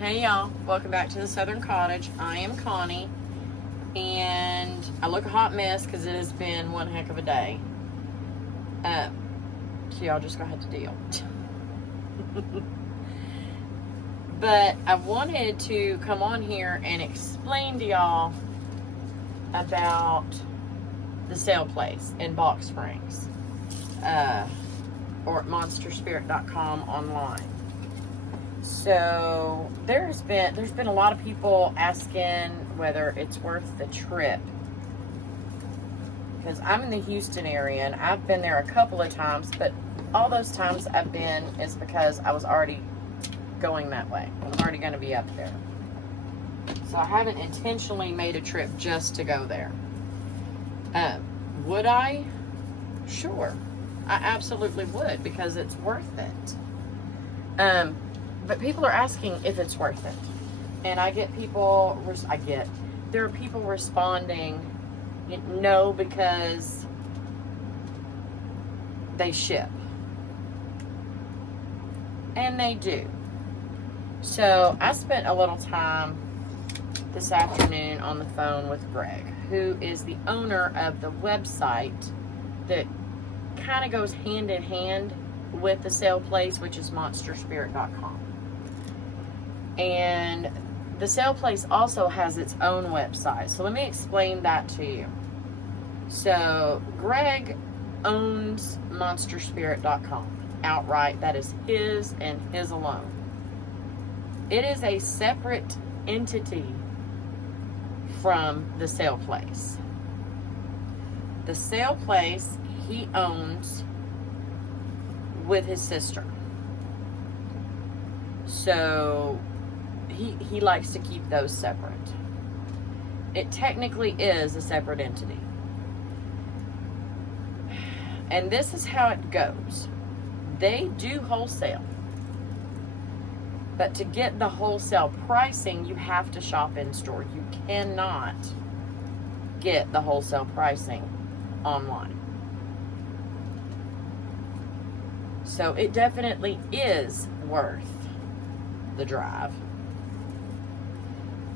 Hey y'all, welcome back to the Southern Cottage. I am Connie, and I look a hot mess because it has been one heck of a day. So y'all just gonna have to deal. But I wanted to come on here and explain to y'all about the sale place in Box Springs, or at monsterspirit.com online. So there's been a lot of people asking whether it's worth the trip, because I'm in the Houston area and I've been there a couple of times, but all those times I've been is because I was already going that way. I was already going to be up there, so I haven't intentionally made a trip just to go there. Would I? Sure, I absolutely would, because it's worth it. But people are asking if it's worth it. And there are people responding, no, because they ship. And they do. So I spent a little time this afternoon on the phone with Greg, who is the owner of the website that kind of goes hand in hand with the sale place, which is monsterspirit.com. And the sale place also has its own website. So let me explain that to you. So Greg owns monsterspirit.com outright. That is his and his alone. It is a separate entity from the sale place. The sale place he owns with his sister. So he likes to keep those separate. It technically is a separate entity. And this is how it goes. They do wholesale. But to get the wholesale pricing, you have to shop in store. You cannot get the wholesale pricing online. So it definitely is worth the drive.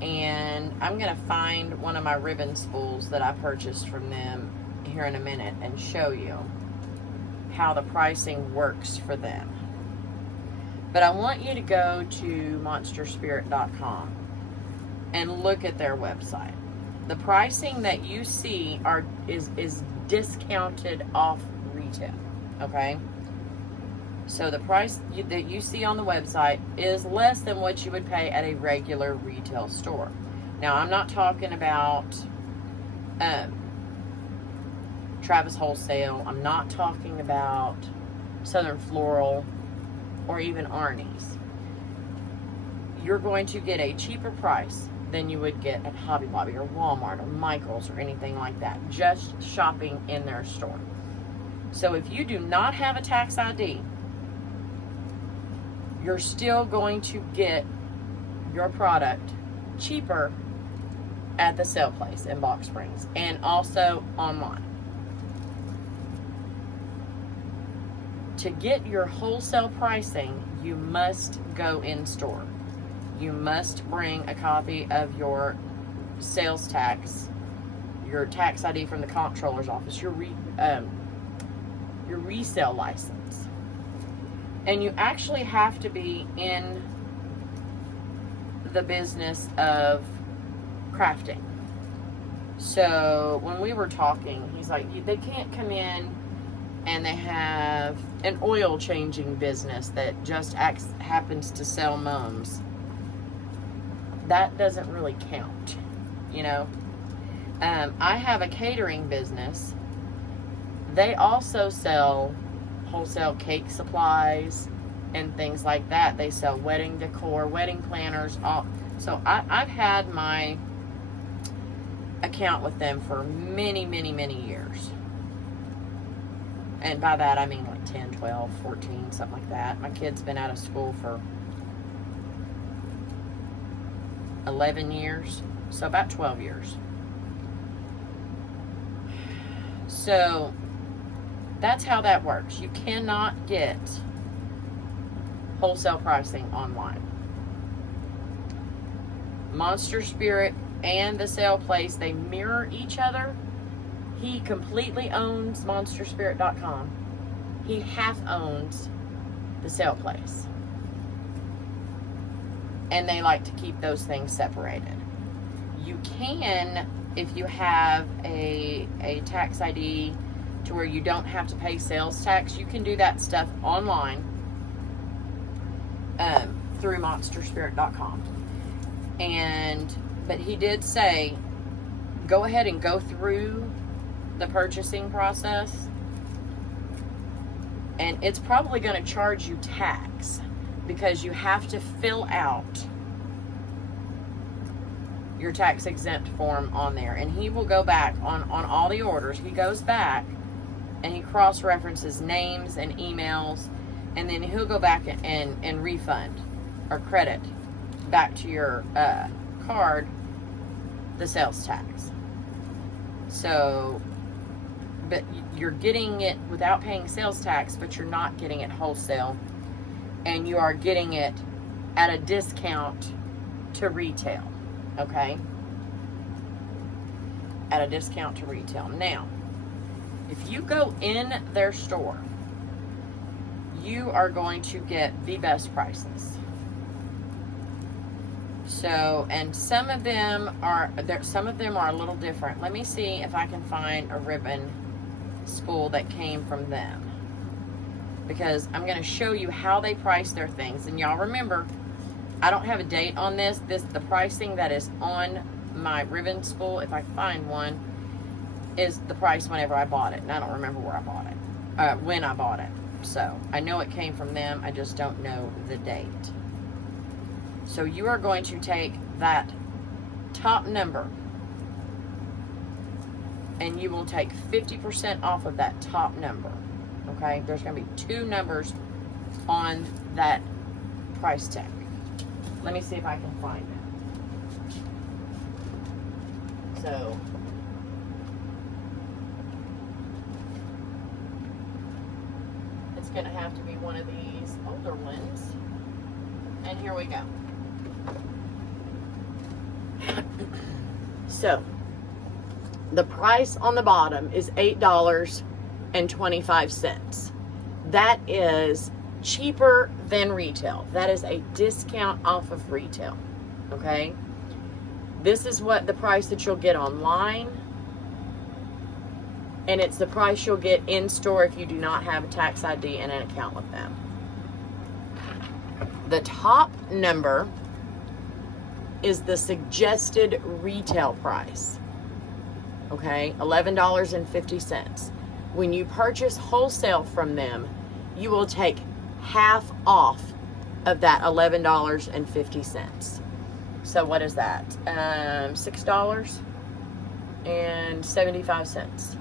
And I'm going to find one of my ribbon spools that I purchased from them here in a minute and show you how the pricing works for them. But I want you to go to monsterspirit.com and look at their website. The pricing that you see is discounted off retail, okay? So the price that you see on the website is less than what you would pay at a regular retail store. Now, I'm not talking about Travis Wholesale. I'm not talking about Southern Floral or even Arnie's. You're going to get a cheaper price than you would get at Hobby Lobby or Walmart or Michael's or anything like that, just shopping in their store. So if you do not have a tax ID, you're still going to get your product cheaper at the sale place in Box Springs and also online. To get your wholesale pricing, you must go in store. You must bring a copy of your sales tax, your tax ID from the comptroller's office, your resale license. And you actually have to be in the business of crafting. So when we were talking, he's like, they can't come in and they have an oil changing business that just happens to sell mums. That doesn't really count, you know. I have a catering business. They also sell wholesale cake supplies and things like that. They sell wedding decor, wedding planners. So I've had my account with them for many, many, many years. And by that I mean like 10, 12, 14, something like that. My kid's been out of school for 11 years, so about 12 years. So that's how that works. You cannot get wholesale pricing online. Monster Spirit and the sale place, they mirror each other. He completely owns monsterspirit.com. He half owns the sale place. And they like to keep those things separated. You can, if you have a tax ID to where you don't have to pay sales tax, you can do that stuff online through monsterspirit.com. But he did say, go ahead and go through the purchasing process, and it's probably going to charge you tax because you have to fill out your tax exempt form on there. And he will go back on all the orders. He goes back and he cross-references names and emails, and then he'll go back and refund or credit back to your card the sales tax. So, but you're getting it without paying sales tax, but you're not getting it wholesale, and you are getting it at a discount to retail. Okay? At a discount to retail. Now, if you go in their store, you are going to get the best prices. So, and some of them are a little different. Let me see if I can find a ribbon spool that came from them, because I'm going to show you how they price their things. And y'all remember, I don't have a date on this. The pricing that is on my ribbon spool, if I find one, is the price whenever I bought it. And I don't remember where I bought it, when I bought it. So I know it came from them. I just don't know the date. So you are going to take that top number and you will take 50% off of that top number. Okay? There's going to be two numbers on that price tag. Let me see if I can find it. So, it's going to have to be one of these older ones. And here we go. So, the price on the bottom is $8.25. That is cheaper than retail. That is a discount off of retail. Okay? This is what the price that you'll get online, and it's the price you'll get in store if you do not have a tax ID and an account with them. The top number is the suggested retail price. Okay, $11.50. When you purchase wholesale from them, you will take half off of that $11.50. So what is that? $6.75.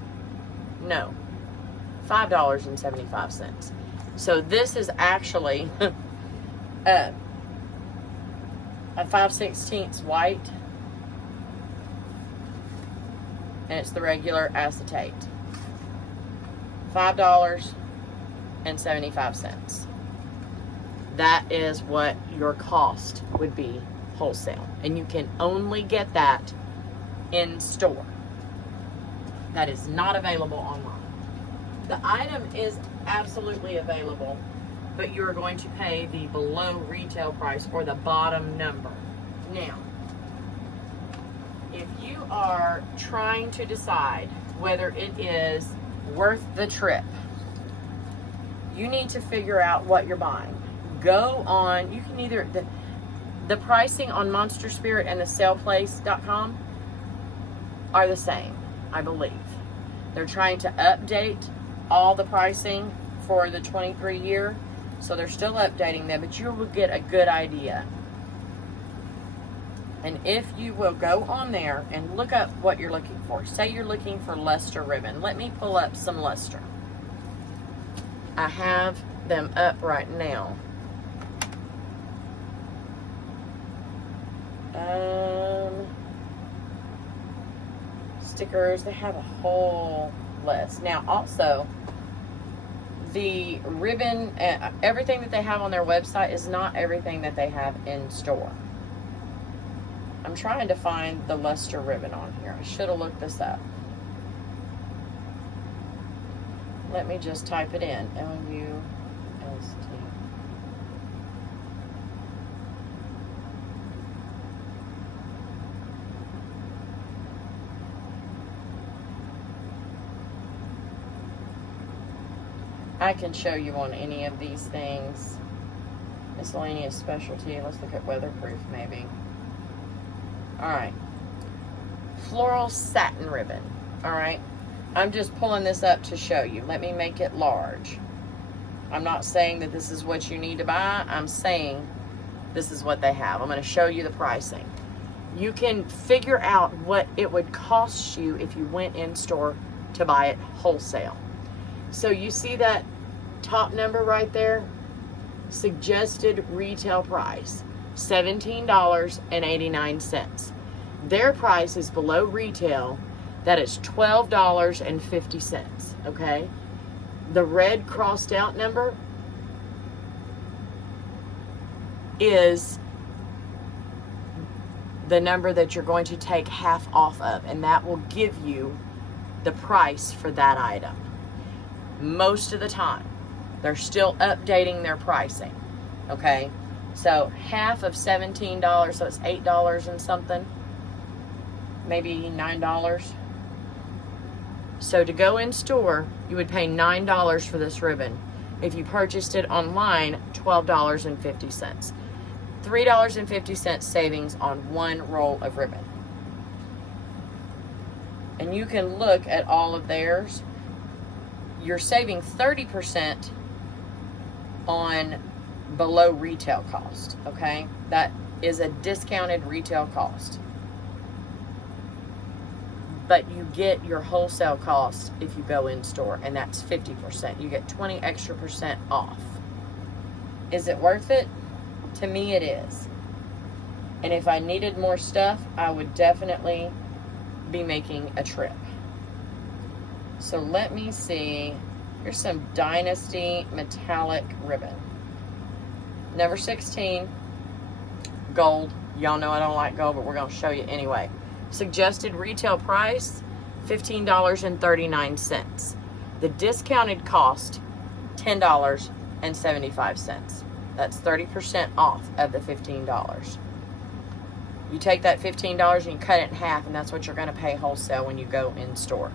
No, $5.75. So this is actually a 5/16 white, and it's the regular acetate. $5.75. That is what your cost would be wholesale, and you can only get that in store. That is not available online. The item is absolutely available, but you're going to pay the below retail price or the bottom number. Now, if you are trying to decide whether it is worth the trip, you need to figure out what you're buying. Go on, you can either, the pricing on Monster Spirit and the saleplace.com are the same, I believe. They're trying to update all the pricing for the 23 year, so they're still updating them, but you will get a good idea. And if you will go on there and look up what you're looking for, say you're looking for Lustre ribbon. Let me pull up some Lustre. I have them up right now. Stickers, they have a whole list. Now also, the ribbon, everything that they have on their website is not everything that they have in store. I'm trying to find the Lustre ribbon on here. I should have looked this up. Let me just type it in. L-U-S-T. I can show you on any of these things. Miscellaneous specialty. Let's look at weatherproof maybe. Alright. Floral satin ribbon. Alright. I'm just pulling this up to show you. Let me make it large. I'm not saying that this is what you need to buy. I'm saying this is what they have. I'm going to show you the pricing. You can figure out what it would cost you if you went in store to buy it wholesale. So you see that top number right there? Suggested retail price, $17.89. Their price is below retail. That is $12.50, okay? The red crossed out number is the number that you're going to take half off of, and that will give you the price for that item. Most of the time, they're still updating their pricing, okay? So half of $17, so it's $8 and something, maybe $9. So to go in store, you would pay $9 for this ribbon. If you purchased it online, $12.50. $3.50 savings on one roll of ribbon. And you can look at all of theirs. You're saving 30% on below retail cost, okay? That is a discounted retail cost. But you get your wholesale cost if you go in store, and that's 50%. You get 20 extra percent off. Is it worth it? To me, it is. And if I needed more stuff, I would definitely be making a trip. So let me see. Here's some Dynasty metallic ribbon. Number 16, gold. Y'all know I don't like gold, but we're going to show you anyway. Suggested retail price, $15.39. The discounted cost, $10.75. That's 30% off of the $15. You take that $15 and you cut it in half, and that's what you're going to pay wholesale when you go in store.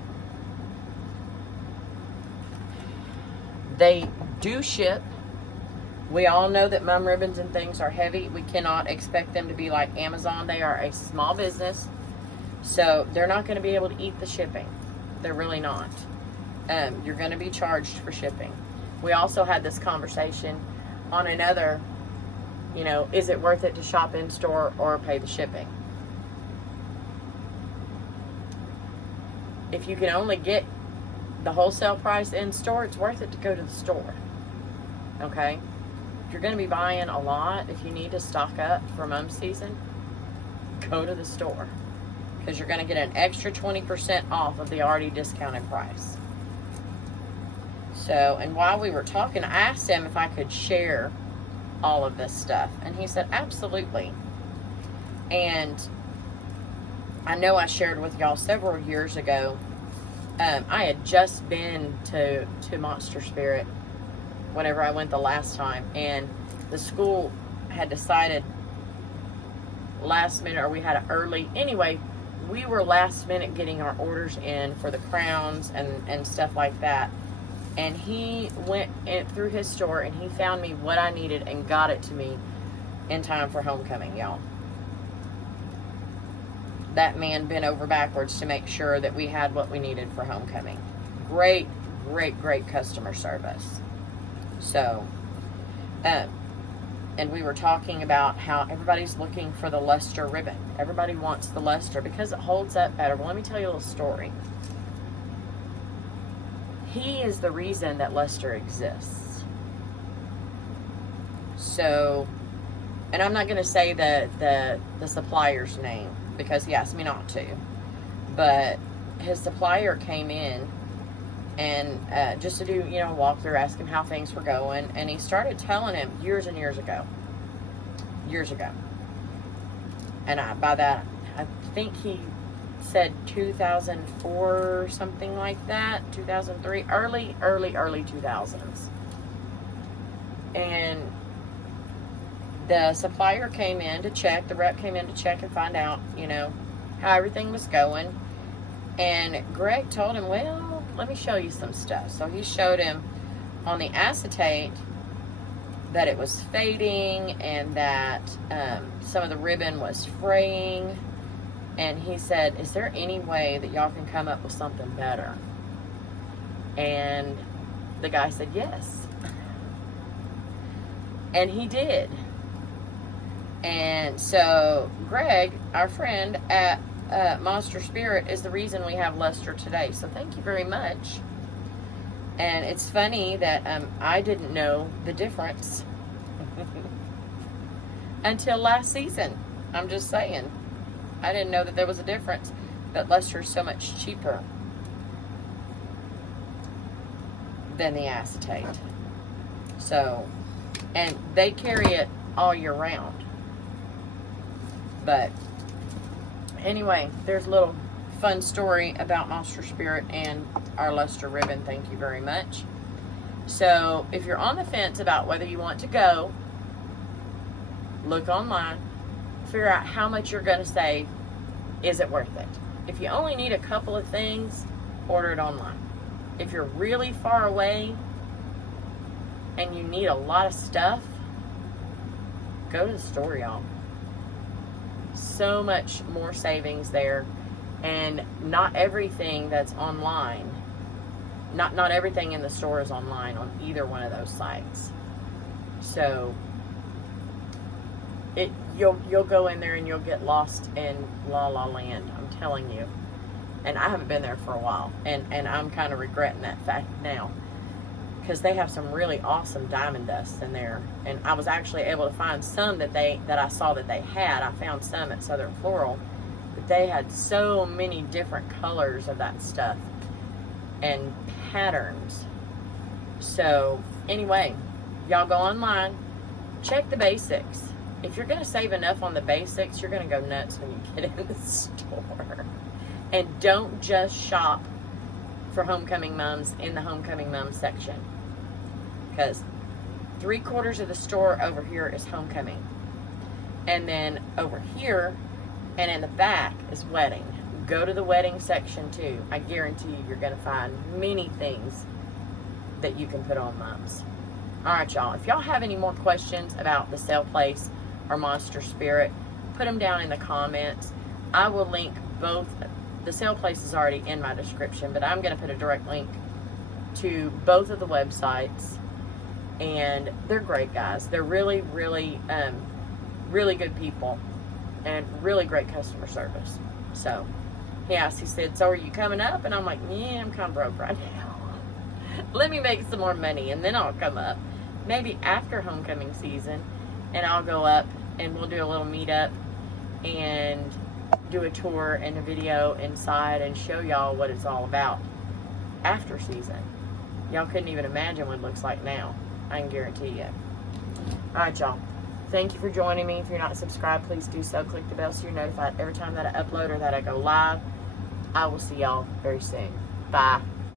They do ship. We all know that mum ribbons and things are heavy. We cannot expect them to be like Amazon. They are a small business, so they're not going to be able to eat the shipping. They're really not. You're going to be charged for shipping. We also had this conversation on another, is it worth it to shop in store or pay the shipping? If you can only get the wholesale price in store, it's worth it to go to the store. Okay? If you're going to be buying a lot, if you need to stock up for mum season, go to the store. Because you're going to get an extra 20% off of the already discounted price. So, and while we were talking, I asked him if I could share all of this stuff. And he said, absolutely. And I know I shared with y'all several years ago. I had just been to Monster Spirit whenever I went the last time. And the school had decided last minute, or we had it early. Anyway, we were last minute getting our orders in for the crowns and stuff like that. And he went through his store and he found me what I needed and got it to me in time for homecoming, y'all. That man bent over backwards to make sure that we had what we needed for homecoming. Great, great, great customer service. So, and we were talking about how everybody's looking for the Lustre ribbon. Everybody wants the Lustre because it holds up better. Well, let me tell you a little story. He is the reason that Lustre exists. So, and I'm not going to say the supplier's name because he asked me not to. But his supplier came in and just to do, a walkthrough, ask him how things were going. And he started telling him years and years ago, And by that, I think he said 2004 or something like that, 2003, early 2000s. And the supplier came in to check, the rep came in to check and find out, you know, how everything was going. And Greg told him, well, let me show you some stuff. So he showed him on the acetate that it was fading and that some of the ribbon was fraying. And he said, is there any way that y'all can come up with something better? And the guy said, yes. And he did. And so Greg, our friend at Monster Spirit, is the reason we have Lustre today. So thank you very much. And it's funny that I didn't know the difference until last season. I'm just saying. I didn't know that there was a difference. But Lustre is so much cheaper than the acetate. So, and they carry it all year round. But anyway, there's a little fun story about Monster Spirit and our Lustre ribbon. Thank you very much. So if you're on the fence about whether you want to go, look online, figure out how much you're going to save. Is it worth it? If you only need a couple of things, order it online. If you're really far away and you need a lot of stuff, go to the store, y'all. So much more savings there. And not everything that's online, not everything in the store is online on either one of those sites. So you'll go in there and you'll get lost in La La Land, I'm telling you. And I haven't been there for a while, and I'm kind of regretting that fact now, because they have some really awesome diamond dust in there. And I was actually able to find some that I saw that they had. I found some at Southern Floral, but they had so many different colors of that stuff and patterns. So anyway, y'all go online, check the basics. If you're going to save enough on the basics, you're going to go nuts when you get in the store. And don't just shop for homecoming mums in the homecoming mum section, because 3/4 of the store over here is homecoming, and then over here and in the back is wedding. Go to the wedding section too. I guarantee you, you're going to find many things that you can put on mums. All right, y'all. If y'all have any more questions about the sale place or Monster Spirit, put them down in the comments. I will link both. The sale place is already in my description, but I'm going to put a direct link to both of the websites. And they're great guys. They're really, really, really good people and really great customer service. So he asked, he said, so are you coming up? And I'm like, yeah, I'm kind of broke right now. Let me make some more money and then I'll come up. Maybe after homecoming season, and I'll go up and we'll do a little meetup and do a tour and a video inside and show y'all what it's all about after season. Y'all couldn't even imagine what it looks like now. I can guarantee you. Alright, y'all. Thank you for joining me. If you're not subscribed, please do so. Click the bell so you're notified every time that I upload or that I go live. I will see y'all very soon. Bye.